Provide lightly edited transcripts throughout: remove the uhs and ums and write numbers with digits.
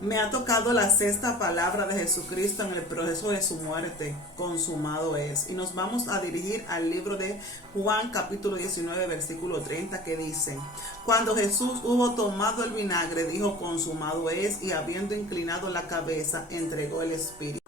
Me ha tocado la sexta palabra de Jesucristo en el proceso de su muerte, consumado es. Y nos vamos a dirigir al libro de Juan capítulo 19 versículo 30 que dice: Cuando Jesús hubo tomado el vinagre, dijo consumado es, y habiendo inclinado la cabeza, entregó el espíritu.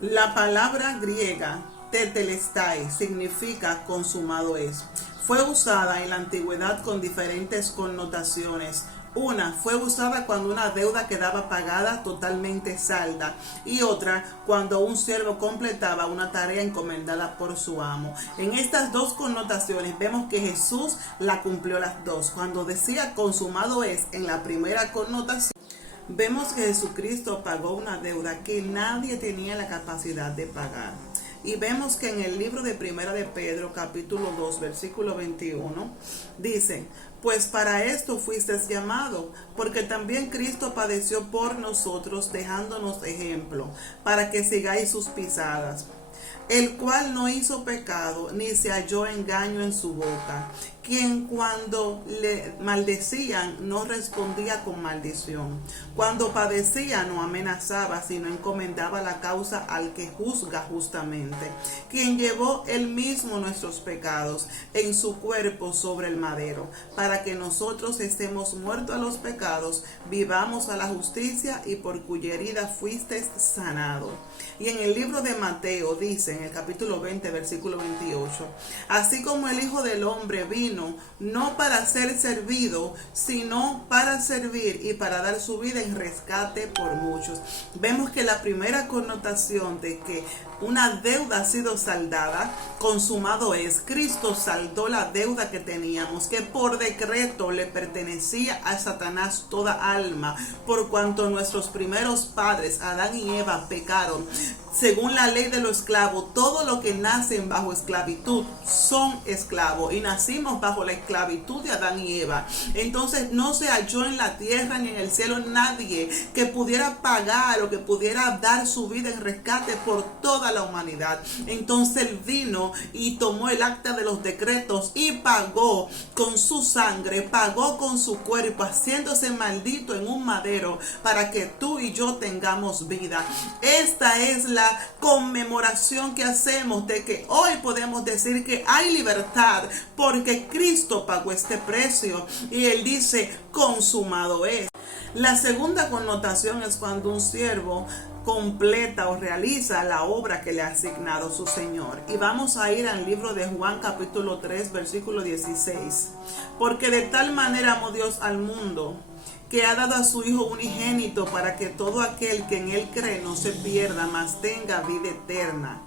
La palabra griega tetelestai significa consumado es. Fue usada en la antigüedad con diferentes connotaciones. Una fue usada cuando una deuda quedaba pagada totalmente salda, y otra cuando un siervo completaba una tarea encomendada por su amo. En estas dos connotaciones vemos que Jesús la cumplió las dos. Cuando decía consumado es en la primera connotación, vemos que Jesucristo pagó una deuda que nadie tenía la capacidad de pagar. Y vemos que en el libro de Primera de Pedro, capítulo 2, versículo 21, dice: Pues para esto fuisteis llamado, porque también Cristo padeció por nosotros, dejándonos ejemplo, para que sigáis sus pisadas, el cual no hizo pecado, ni se halló engaño en su boca, quien cuando le maldecían no respondía con maldición, cuando padecía no amenazaba, sino encomendaba la causa al que juzga justamente, quien llevó él mismo nuestros pecados en su cuerpo sobre el madero, para que nosotros estemos muertos a los pecados, vivamos a la justicia, y por cuya herida fuisteis sanados. Y en el libro de Mateo dice, en el capítulo 20, versículo 28, así como el Hijo del Hombre vino no para ser servido, sino para servir y para dar su vida en rescate por muchos. Vemos que la primera connotación de que una deuda ha sido saldada, consumado es. Cristo saldó la deuda que teníamos, que por decreto le pertenecía a Satanás toda alma, por cuanto nuestros primeros padres, Adán y Eva, pecaron. Según la ley de los esclavos, todo lo que nacen bajo esclavitud son esclavos, y nacimos bajo la esclavitud de Adán y Eva. Entonces no se halló en la tierra ni en el cielo nadie que pudiera pagar o que pudiera dar su vida en rescate por toda la humanidad. Entonces él vino y tomó el acta de los decretos y pagó con su sangre, pagó con su cuerpo, haciéndose maldito en un madero para que tú y yo tengamos vida. Esta es la conmemoración que hacemos de que hoy podemos decir que hay libertad porque Cristo pagó este precio, y él dice consumado es. La segunda connotación es cuando un siervo completa o realiza la obra que le ha asignado su Señor. Y vamos a ir al libro de Juan capítulo 3 versículo 16. Porque de tal manera amó Dios al mundo, que ha dado a su Hijo unigénito, para que todo aquel que en él cree no se pierda, mas tenga vida eterna.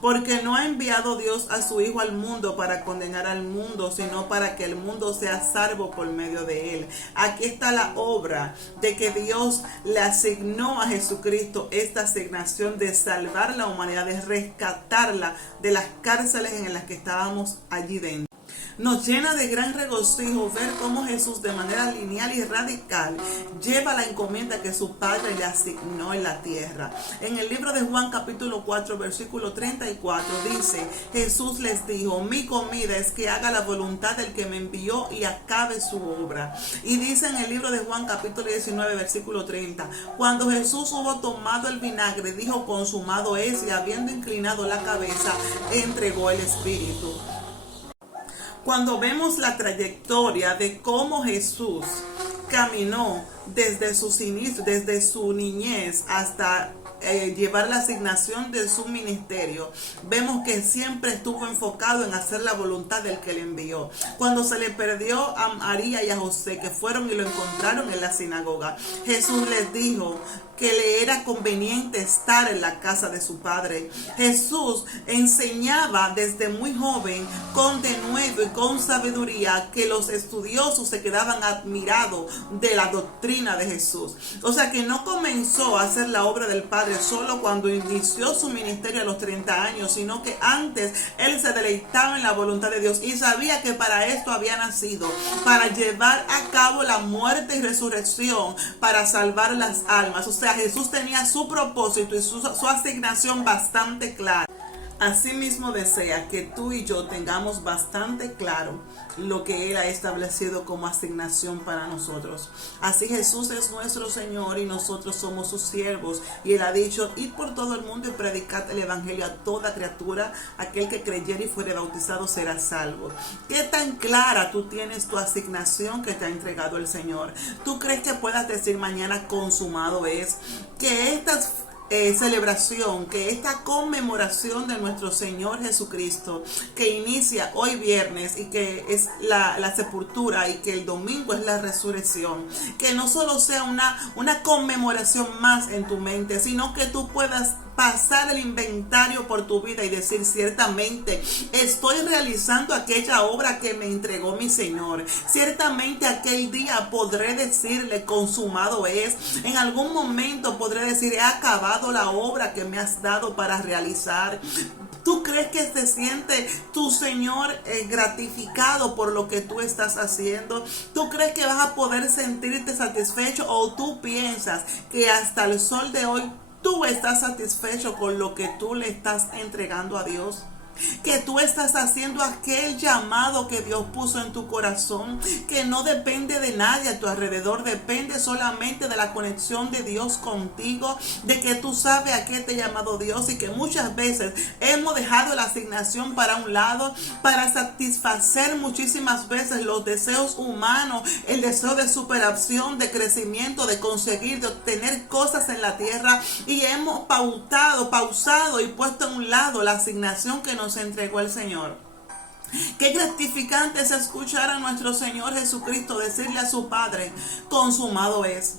Porque no ha enviado Dios a su Hijo al mundo para condenar al mundo, sino para que el mundo sea salvo por medio de él. Aquí está la obra de que Dios le asignó a Jesucristo esta asignación de salvar la humanidad, de rescatarla de las cárceles en las que estábamos allí dentro. Nos llena de gran regocijo ver cómo Jesús, de manera lineal y radical, lleva la encomienda que su Padre le asignó en la tierra. En el libro de Juan capítulo 4 versículo 34 dice: Jesús les dijo: mi comida es que haga la voluntad del que me envió y acabe su obra. Y dice en el libro de Juan capítulo 19 versículo 30: Cuando Jesús hubo tomado el vinagre, dijo consumado es, y habiendo inclinado la cabeza, entregó el espíritu. Cuando vemos la trayectoria de cómo Jesús caminó desde sus inicios, desde su niñez hasta llevar la asignación de su ministerio, vemos que siempre estuvo enfocado en hacer la voluntad del que le envió. Cuando se le perdió a María y a José, que fueron y lo encontraron en la sinagoga, Jesús les dijo que le era conveniente estar en la casa de su padre. Jesús enseñaba desde muy joven con denuedo y con sabiduría, que los estudiosos se quedaban admirados de la doctrina de Jesús. O sea que no comenzó a hacer la obra del Padre solo cuando inició su ministerio a los 30 años, sino que antes él se deleitaba en la voluntad de Dios y sabía que para esto había nacido, para llevar a cabo la muerte y resurrección, para salvar las almas. O sea, Jesús tenía su propósito y su asignación bastante clara. Asimismo desea que tú y yo tengamos bastante claro lo que Él ha establecido como asignación para nosotros. Así Jesús es nuestro Señor y nosotros somos sus siervos. Y Él ha dicho, id por todo el mundo y predicad el Evangelio a toda criatura. Aquel que creyere y fuere bautizado será salvo. ¿Qué tan clara tú tienes tu asignación que te ha entregado el Señor? ¿Tú crees que puedas decir mañana consumado es? Que estas celebración, que esta conmemoración de nuestro Señor Jesucristo, que inicia hoy viernes y que es la sepultura y que el domingo es la resurrección, que no solo sea una conmemoración más en tu mente, sino que tú puedas pasar el inventario por tu vida y decir, ciertamente estoy realizando aquella obra que me entregó mi Señor. Ciertamente aquel día podré decirle, consumado es. En algún momento podré decir, he acabado la obra que me has dado para realizar. ¿Tú crees que se siente tu Señor gratificado por lo que tú estás haciendo? ¿Tú crees que vas a poder sentirte satisfecho, o tú piensas que hasta el sol de hoy tú estás satisfecho con lo que tú le estás entregando a Dios? Que tú estás haciendo aquel llamado que Dios puso en tu corazón, que no depende de nadie a tu alrededor, depende solamente de la conexión de Dios contigo, de que tú sabes a qué te ha llamado Dios, y que muchas veces hemos dejado la asignación para un lado para satisfacer muchísimas veces los deseos humanos, el deseo de superación, de crecimiento, de conseguir, de obtener cosas en la tierra, y hemos pausado y puesto a un lado la asignación que nos entregó el Señor. Qué gratificante es escuchar a nuestro Señor Jesucristo decirle a su Padre, consumado es.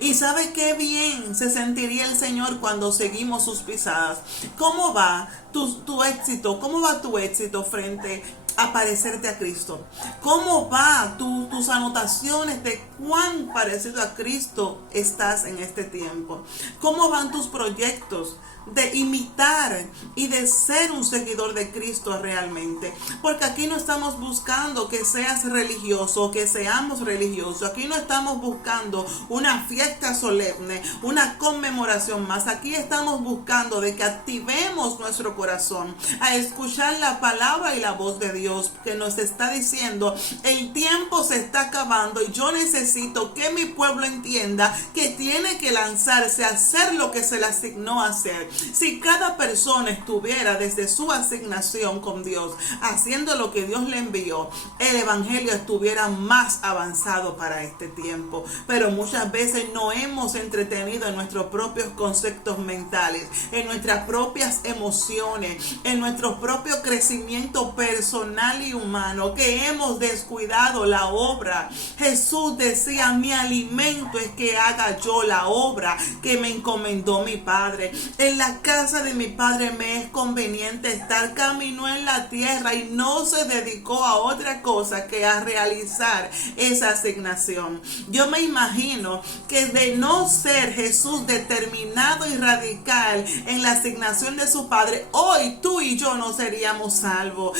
Y sabe qué bien se sentiría el Señor cuando seguimos sus pisadas. ¿Cómo va tu éxito? ¿Cómo va tu éxito frente a parecerte a Cristo? ¿Cómo va tus anotaciones de cuán parecido a Cristo estás en este tiempo? ¿Cómo van tus proyectos de imitar y de ser un seguidor de Cristo realmente? Porque aquí no estamos buscando que seas religioso, que seamos religiosos. Aquí no estamos buscando una fiesta solemne, una conmemoración más. Aquí estamos buscando de que activemos nuestro corazón a escuchar la palabra y la voz de Dios, que nos está diciendo, el tiempo se está acabando y yo necesito que mi pueblo entienda que tiene que lanzarse a hacer lo que se le asignó a hacer. Si cada persona estuviera desde su asignación con Dios, haciendo lo que Dios le envió, el evangelio estuviera más avanzado para este tiempo. Pero muchas veces no hemos entretenido en nuestros propios conceptos mentales, en nuestras propias emociones, en nuestro propio crecimiento personal y humano, que hemos descuidado la obra. Jesús decía, mi alimento es que haga yo la obra que me encomendó mi Padre. En la casa de mi Padre me es conveniente estar. Caminó en la tierra y no se dedicó a otra cosa que a realizar esa asignación. Yo me imagino que de no ser Jesús determinado y radical en la asignación de su Padre, hoy tú y yo no seríamos salvos.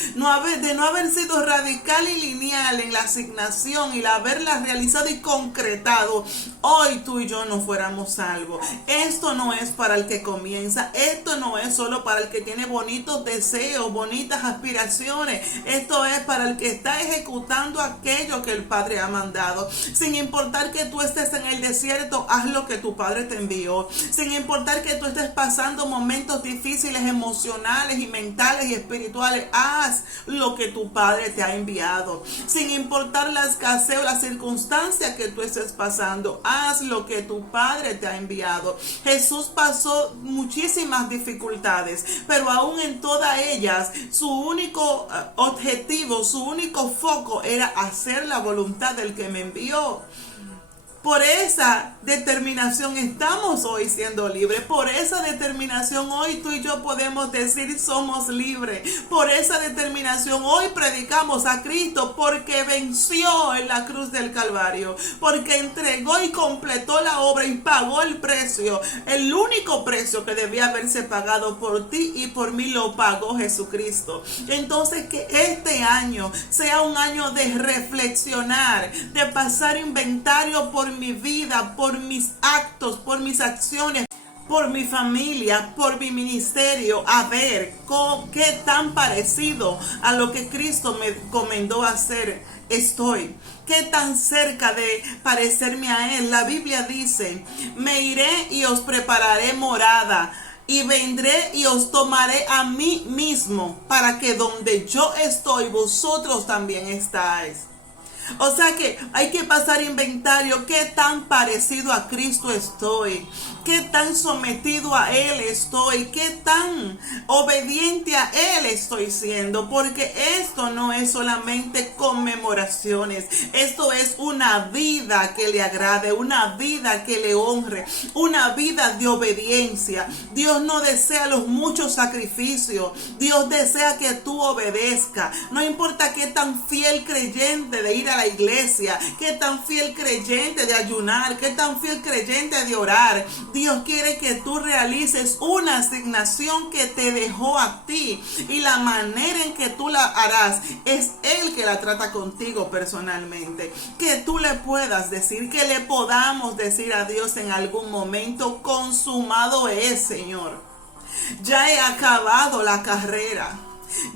De no haber sido radical y lineal en la asignación y haberla realizado y concretado, hoy tú y yo no fuéramos salvos. Esto no es para el que comienza, esto no es solo para el que tiene bonitos deseos, bonitas aspiraciones. Esto es para el que está ejecutando aquello que el Padre ha mandado. Sin importar que tú estés en el desierto, haz lo que tu Padre te envió. Sin importar que tú estés pasando momentos difíciles emocionales y mentales y espirituales, haz lo que tu Padre te ha enviado. Sin importar la escasez o la circunstancia que tú estés pasando, haz lo que tu Padre te ha enviado. Jesús pasó muchísimas dificultades, pero aún en todas ellas su único objetivo, su único foco era hacer la voluntad del que me envió. Por esa determinación estamos hoy siendo libres. Por esa determinación hoy tú y yo podemos decir somos libres. Por esa determinación hoy predicamos a Cristo, porque venció en la cruz del Calvario, porque entregó y completó la obra y pagó el precio. El único precio que debía haberse pagado por ti y por mí lo pagó Jesucristo. Entonces que este año sea un año de reflexionar, de pasar inventario por mi vida, por mis actos, por mis acciones, por mi familia, por mi ministerio, a ver qué tan parecido a lo que Cristo me encomendó hacer estoy. Qué tan cerca de parecerme a Él. La Biblia dice: me iré y os prepararé morada, y vendré y os tomaré a mí mismo, para que donde yo estoy, vosotros también estáis. O sea que hay que pasar inventario. Qué tan parecido a Cristo estoy, qué tan sometido a Él estoy, qué tan obediente a Él estoy siendo, porque esto no es solamente conmemoraciones, esto es una vida que le agrade, una vida que le honre, una vida de obediencia. Dios no desea los muchos sacrificios, Dios desea que tú obedezcas. No importa qué tan fiel creyente de ir a la iglesia, qué tan fiel creyente de ayunar, qué tan fiel creyente de orar. Dios quiere que tú realices una asignación que te dejó a ti, y la manera en que tú la harás es Él que la trata contigo personalmente. Que tú le puedas decir, que le podamos decir a Dios en algún momento: consumado es, Señor. Ya he acabado la carrera.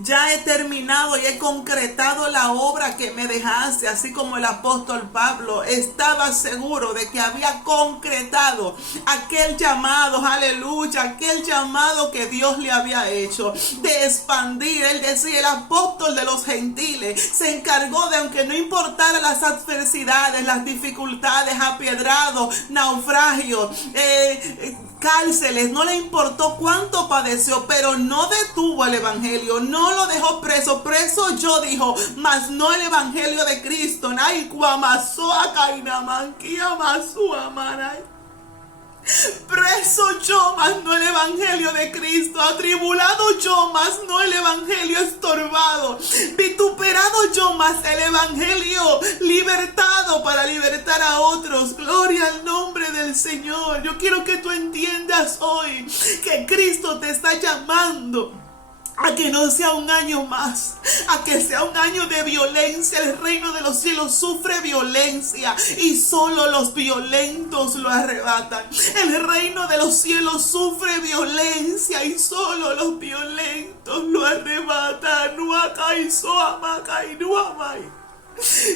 Ya he terminado y he concretado la obra que me dejaste, así como el apóstol Pablo estaba seguro de que había concretado aquel llamado, aleluya, aquel llamado que Dios le había hecho de expandir. Él decía: el apóstol de los gentiles se encargó de, aunque no importara las adversidades, las dificultades, apiedrados, naufragios, cárceles, no le importó cuánto padeció, pero no detuvo el evangelio, no lo dejó preso. Preso yo, dijo, mas no el evangelio de Cristo. Preso yo, mas no el evangelio de Cristo. Atribulado yo, mas no el evangelio estorbado. Vituperado yo, mas el evangelio libertado para libertar a otros. Gloria al nombre del Señor. Yo quiero que tú entiendas hoy que Cristo te está llamando a que no sea un año más, a que sea un año de violencia. El reino de los cielos sufre violencia y solo los violentos lo arrebatan. El reino de los cielos sufre violencia y solo los violentos lo arrebatan.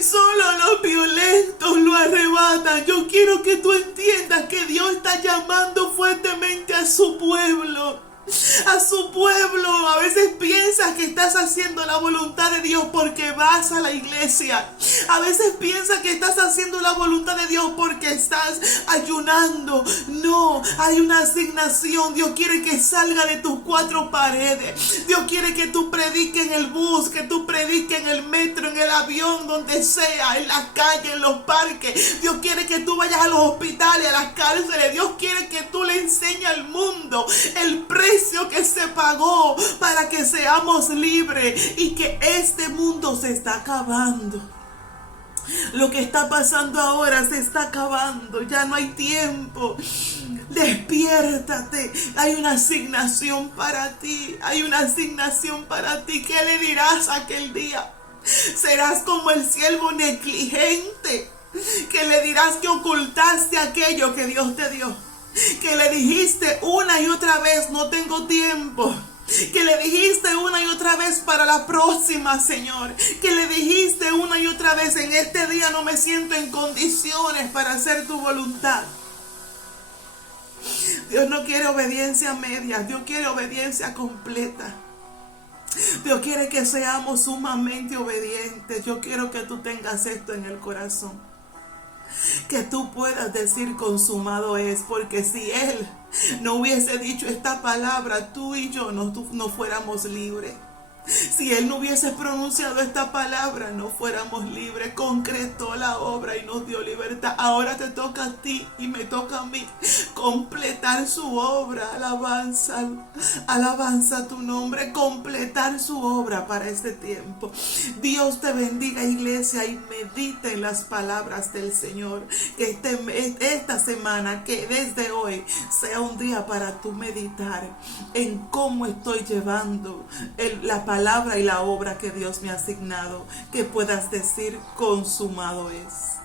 Solo los violentos lo arrebatan. Yo quiero que tú entiendas que Dios está llamando fuertemente a su pueblo. A su pueblo. A veces piensas que estás haciendo la voluntad de Dios porque vas a la iglesia. A veces piensas que estás haciendo la voluntad de Dios porque estás ayunando. No, hay una asignación. Dios quiere que salga de tus cuatro paredes. Dios quiere que tú prediques en el bus, que tú prediques en el metro, en el avión, donde sea, en la calle, en los parques. Dios quiere que tú vayas a los hospitales, a las cárceles. Dios quiere que tú le enseñes al mundo el precio que se pagó para que seamos libres, y que este mundo se está acabando. Lo que está pasando ahora se está acabando. Ya no hay tiempo. Despiértate. Hay una asignación para ti. Hay una asignación para ti. ¿Qué le dirás aquel día? Serás como el siervo negligente, que le dirás que ocultaste aquello que Dios te dio, que le dijiste una y otra vez: no tengo tiempo. Que le dijiste una y otra vez: para la próxima, Señor. Que le dijiste una y otra vez: en este día no me siento en condiciones para hacer tu voluntad. Dios no quiere obediencia media, Dios quiere obediencia completa. Dios quiere que seamos sumamente obedientes. Yo quiero que tú tengas esto en el corazón, que tú puedas decir: consumado es. Porque si Él no hubiese dicho esta palabra, tú y yo no fuéramos libres. Si Él no hubiese pronunciado esta palabra, no fuéramos libres. Concretó la obra y nos dio libertad. Ahora te toca a ti y me toca a mí completar su obra. Alabanza, alabanza a tu nombre. Completar su obra para este tiempo. Dios te bendiga, iglesia, y medita en las palabras del Señor. Que esta semana, que desde hoy sea un día para tú meditar en cómo estoy llevando la palabra y la obra que Dios me ha asignado. Que puedas decir: consumado es.